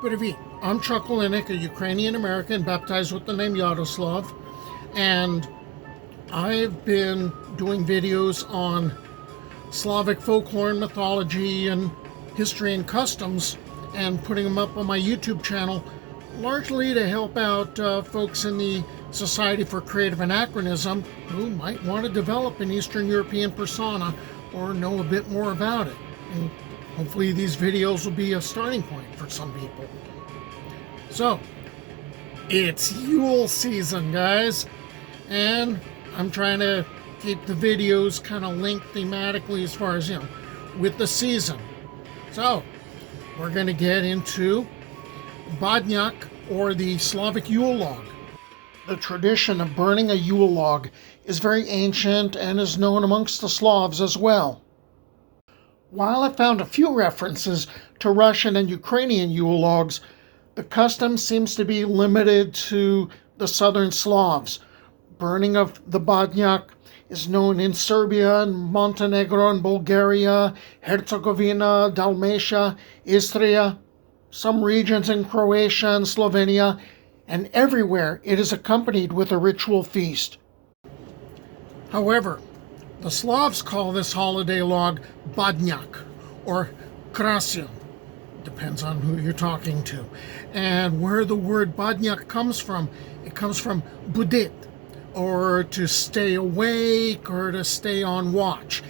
Привіт, I'm Chuck Olinik, a Ukrainian-American baptized with the name Yaroslav, and I've been doing videos on Slavic folklore and mythology and history and customs and putting them up on my YouTube channel, largely to help out folks in the Society for Creative Anachronism who might want to develop an Eastern European persona or know a bit more about it. And hopefully these videos will be a starting point for some people. So, it's Yule season, guys, and I'm trying to keep the videos kind of linked thematically as far as, with the season. So, we're going to get into Badnjak, or the Slavic Yule log. The tradition of burning a Yule log is very ancient and is known amongst the Slavs as well. While I found a few references to Russian and Ukrainian Yule logs, the custom seems to be limited to the Southern Slavs. Burning of the Badnjak is known in Serbia, and Montenegro, and Bulgaria, Herzegovina, Dalmatia, Istria, some regions in Croatia and Slovenia, and everywhere it is accompanied with a ritual feast. However, the Slavs call this holiday log Badnjak, or Krasyan. Depends on who you're talking to. And where the word Badnjak comes from, it comes from budit, or to stay awake, or to stay on watch.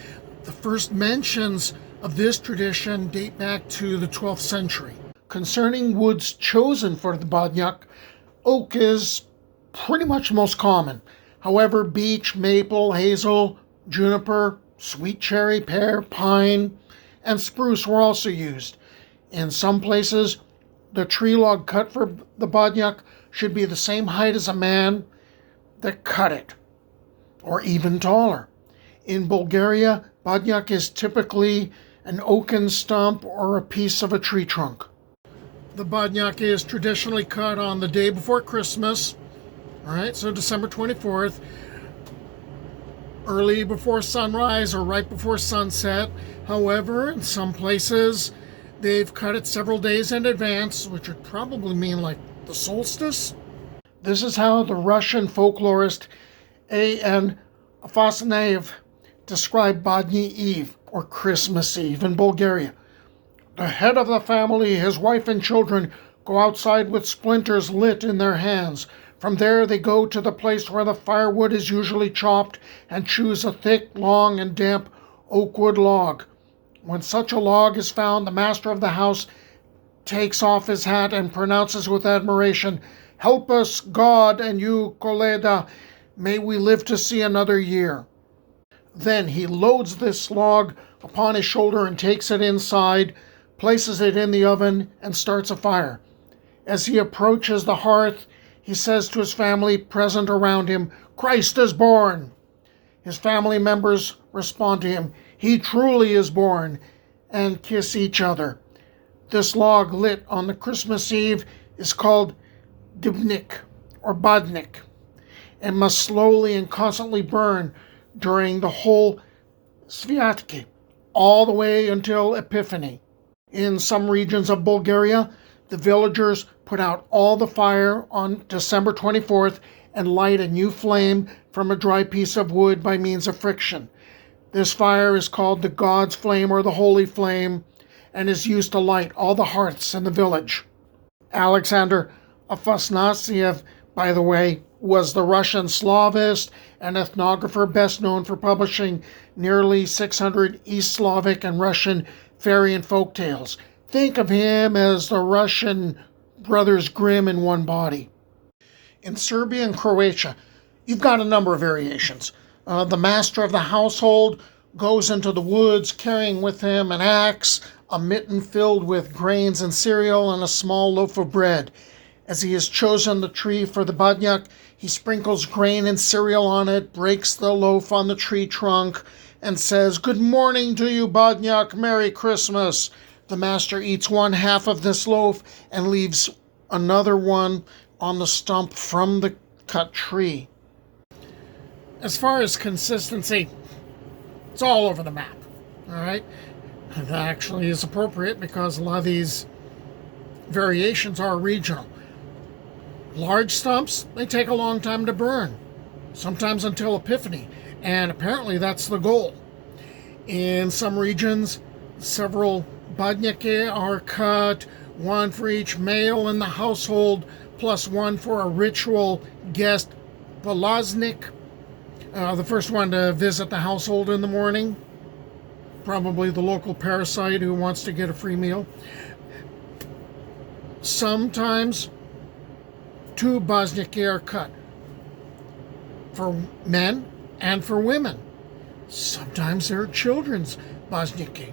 The first mentions of this tradition date back to the 12th century. Concerning woods chosen for the Badnjak, oak is pretty much most common. However, beech, maple, hazel, juniper, sweet cherry, pear, pine, and spruce were also used. In some places, the tree log cut for the Badnjak should be the same height as a man that cut it, or even taller. In Bulgaria, Badnjak is typically an oaken stump or a piece of a tree trunk. The Badnjak is traditionally cut on the day before Christmas, right? So December 24th, early before sunrise or right before sunset. However, in some places, they've cut it several days in advance, which would probably mean like the solstice. This is how the Russian folklorist A.N. Afanaseyev described Badnyi Eve, or Christmas Eve, in Bulgaria. The head of the family, his wife and children, go outside with splinters lit in their hands. From there they go to the place where the firewood is usually chopped and choose a thick, long, and damp oak wood log. When such a log is found, the master of the house takes off his hat and pronounces with admiration, "Help us, God, and you, Koleda, may we live to see another year." Then he loads this log upon his shoulder and takes it inside, places it in the oven, and starts a fire. As he approaches the hearth, he says to his family present around him, "Christ is born." His family members respond to him, "He truly is born," and kiss each other. This log lit on the Christmas Eve is called Dibnik, or Badnik, and must slowly and constantly burn during the whole Sviatki, all the way until Epiphany. In some regions of Bulgaria, the villagers put out all the fire on December 24th and light a new flame from a dry piece of wood by means of friction. This fire is called the God's flame or the Holy Flame and is used to light all the hearths in the village. Alexander Afanaseyev, by the way, was the Russian Slavist and ethnographer best known for publishing nearly 600 East Slavic and Russian fairy and folk tales. Think of him as the Russian Brothers Grimm in one body. In Serbia and Croatia, you've got a number of variations. The master of the household goes into the woods carrying with him an axe, a mitten filled with grains and cereal, and a small loaf of bread. As he has chosen the tree for the Badnjak, he sprinkles grain and cereal on it, breaks the loaf on the tree trunk, and says, "Good morning to you, Badnjak, Merry Christmas." The master eats one half of this loaf and leaves another one on the stump from the cut tree. As far as consistency, it's all over the map, all right? That actually is appropriate because a lot of these variations are regional. Large stumps, they take a long time to burn, sometimes until Epiphany, and apparently that's the goal. In some regions, several Badnjak are cut, one for each male in the household, plus one for a ritual guest, Balaznik, the first one to visit the household in the morning, probably the local parasite who wants to get a free meal. Sometimes two Badnjak are cut for men and for women. Sometimes there are children's Badnjak.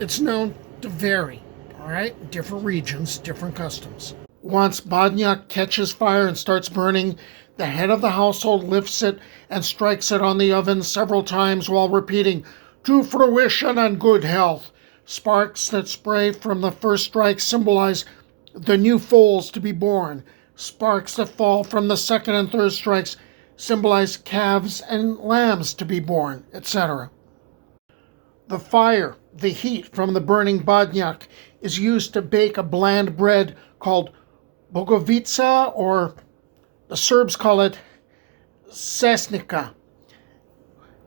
It's known to vary, all right? Different regions, different customs. Once Badnjak catches fire and starts burning, the head of the household lifts it and strikes it on the oven several times while repeating, "To fruition and good health." Sparks that spray from the first strike symbolize the new foals to be born. Sparks that fall from the second and third strikes symbolize calves and lambs to be born, etc. The fire, the heat from the burning Badnjak, is used to bake a bland bread called bogovica, or the Serbs call it sasnica.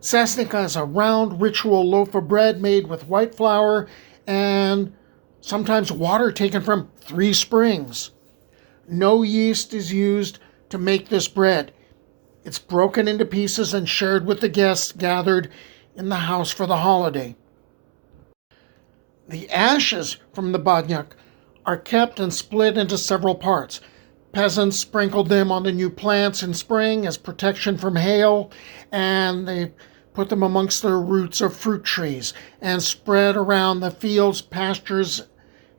Sasnica is a round ritual loaf of bread made with white flour and sometimes water taken from 3 springs. No yeast is used to make this bread. It's broken into pieces and shared with the guests gathered in the house for the holiday. The ashes from the Badnjak are kept and split into several parts. Peasants sprinkled them on the new plants in spring as protection from hail, and they put them amongst the roots of fruit trees and spread around the fields, pastures,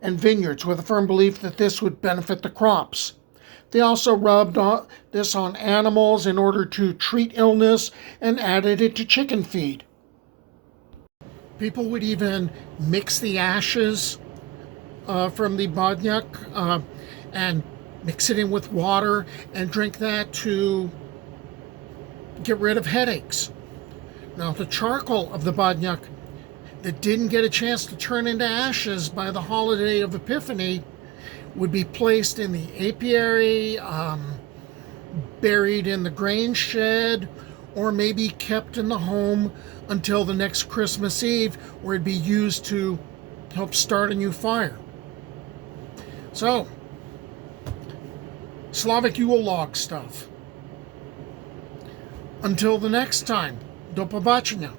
and vineyards with a firm belief that this would benefit the crops. They also rubbed this on animals in order to treat illness and added it to chicken feed. People would even mix the ashes from the Badnjak and mix it in with water and drink that to get rid of headaches. Now, the charcoal of the Badnjak that didn't get a chance to turn into ashes by the holiday of Epiphany would be placed in the apiary, buried in the grain shed, or maybe kept in the home until the next Christmas Eve, where it'd be used to help start a new fire. So, Slavic Yule log stuff. Until the next time, do pobачення.